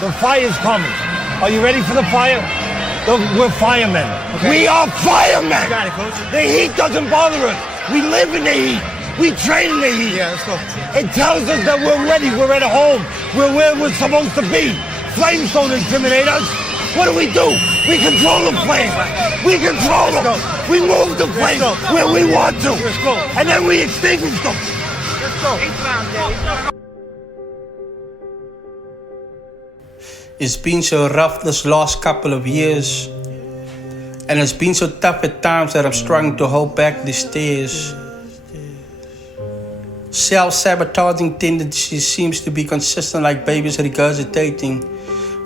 The fire's coming. Are you ready for the fire? We're firemen. Okay. We are firemen. Got it, Coach. The heat doesn't bother us. We live in the heat. We train in the heat. Yeah, let's go. It tells us that we're ready. We're at home. We're where we're supposed to be. Flames don't intimidate us. What do? We control the flame. We control them. We move the flame where we want to. And then we extinguish them. Let's go. It's been so rough this last couple of years. And it's been so tough at times that I'm struggling to hold back these tears. Self-sabotaging tendencies seems to be consistent like babies regurgitating.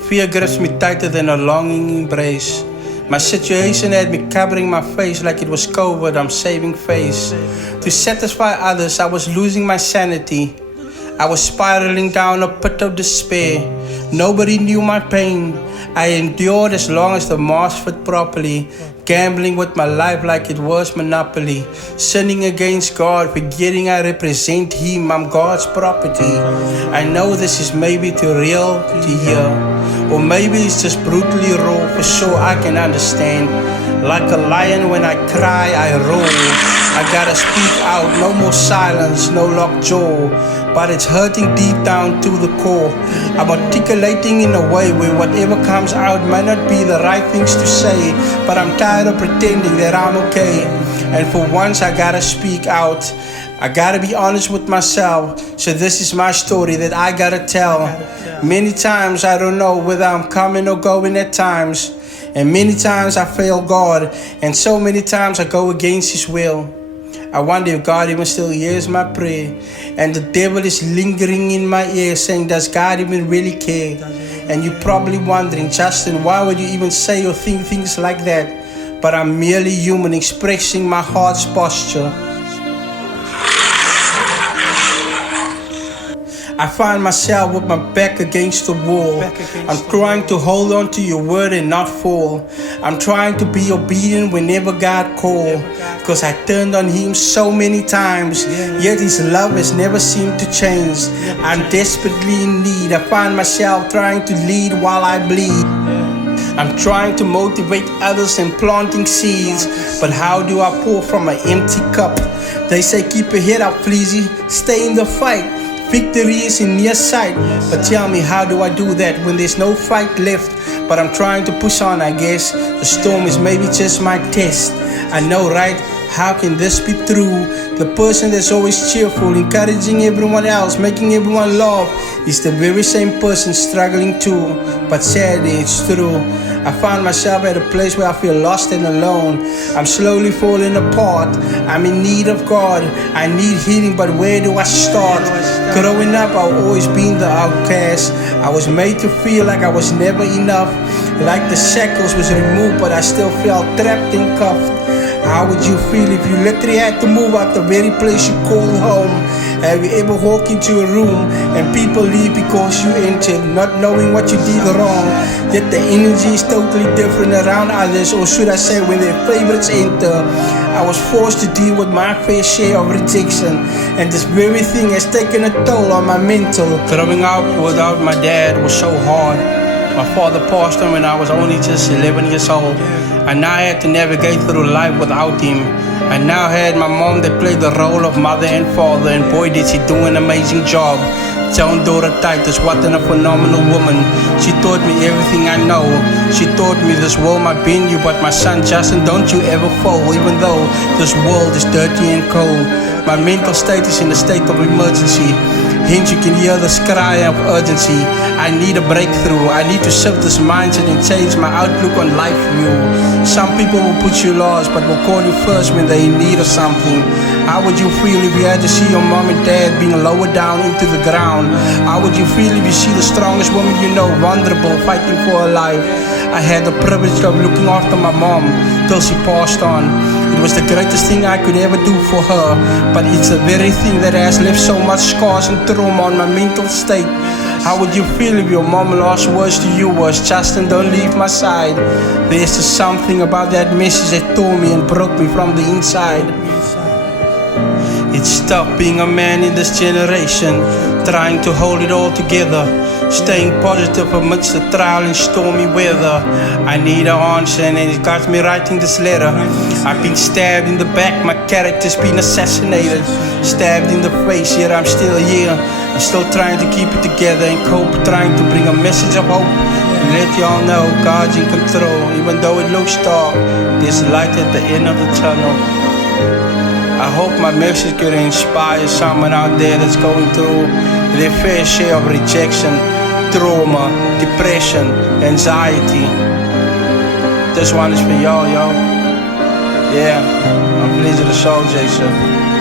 Fear grips me tighter than a longing embrace. My situation had me covering my face like it was COVID, I'm saving face. To satisfy others, I was losing my sanity. I was spiraling down a pit of despair. Nobody knew my pain. I endured as long as the mask fit properly. Gambling with my life like it was Monopoly. Sinning against God, forgetting I represent Him, I'm God's property. I know this is maybe too real to hear, or maybe it's just brutally raw, for sure I can understand. Like a lion when I cry, I roar. I gotta speak out, no more silence, no locked jaw. But it's hurting deep down to the core. I'm articulating in a way where whatever comes out might not be the right things to say, but I'm tired of pretending that I'm okay. And for once I gotta speak out. I gotta be honest with myself. So this is my story that I gotta tell. Many times I don't know whether I'm coming or going at times. And many times I fail God. And so many times I go against His will. I wonder if God even still hears my prayer. And the devil is lingering in my ear saying, does God even really care? And you're probably wondering, Justin, why would you even say or think things like that? But I'm merely human, expressing my heart's posture. I find myself with my back against the wall. I'm trying to hold on to your word and not fall. I'm trying to be obedient whenever God calls. Cause I turned on Him so many times, yet His love has never seemed to change. I'm desperately in need. I find myself trying to lead while I bleed. I'm trying to motivate others and planting seeds, but how do I pour from an empty cup? They say keep your head up, Fleezy, stay in the fight. Victory is in near sight, but tell me, how do I do that when there's no fight left? But I'm trying to push on, I guess. The storm is maybe just my test. I know, right? How can this be true? The person that's always cheerful, encouraging everyone else, making everyone laugh, is the very same person struggling too. But sadly, it's true. I found myself at a place where I feel lost and alone. I'm slowly falling apart. I'm in need of God. I need healing, but where do I start? Growing up, I've always been the outcast. I was made to feel like I was never enough. Like the shackles was removed, but I still felt trapped and cuffed. How would you feel if you literally had to move out the very place you called home? Have you ever walked into a room and people leave because you entered, not knowing what you did wrong? Yet the energy is totally different around others, or should I say when their favorites enter. I was forced to deal with my fair share of rejection, and this very thing has taken a toll on my mental. Growing up without my dad was so hard. My father passed on when I was only just 11 years old. I now had to navigate through life without him. I now had my mom that played the role of mother and father, and boy did she do an amazing job. Joan Dora Titus, what a phenomenal woman. She taught me everything I know. She taught me this world might bend you, but my son Justin, don't you ever fall, even though this world is dirty and cold. My mental state is in a state of emergency. Hence you can hear this cry of urgency. I need a breakthrough. I need to shift this mindset and change my outlook on life view. Some people will put you last, but will call you first when they're in need of something. How would you feel if you had to see your mom and dad being lowered down into the ground? How would you feel if you see the strongest woman you know vulnerable, fighting for her life? I had the privilege of looking after my mom till she passed on. It was the greatest thing I could ever do for her, but it's the very thing that has left so much scars and trauma on my mental state. How would you feel if your mom last words to you was, Justin, don't leave my side? There's just something about that message that tore me and broke me from the inside. It's tough being a man in this generation, trying to hold it all together. Staying positive amidst the trial and stormy weather. I need an answer and it got me writing this letter. I've been stabbed in the back, my character's been assassinated. Stabbed in the face, yet I'm still here. I'm still trying to keep it together and cope, trying to bring a message of hope. And let y'all know God's in control. Even though it looks dark, there's light at the end of the tunnel. I hope my message could inspire someone out there that's going through their fair share of rejection, trauma, depression, anxiety. This one is for y'all, yo. Yeah, I'm Fleezy the Soul Chaser.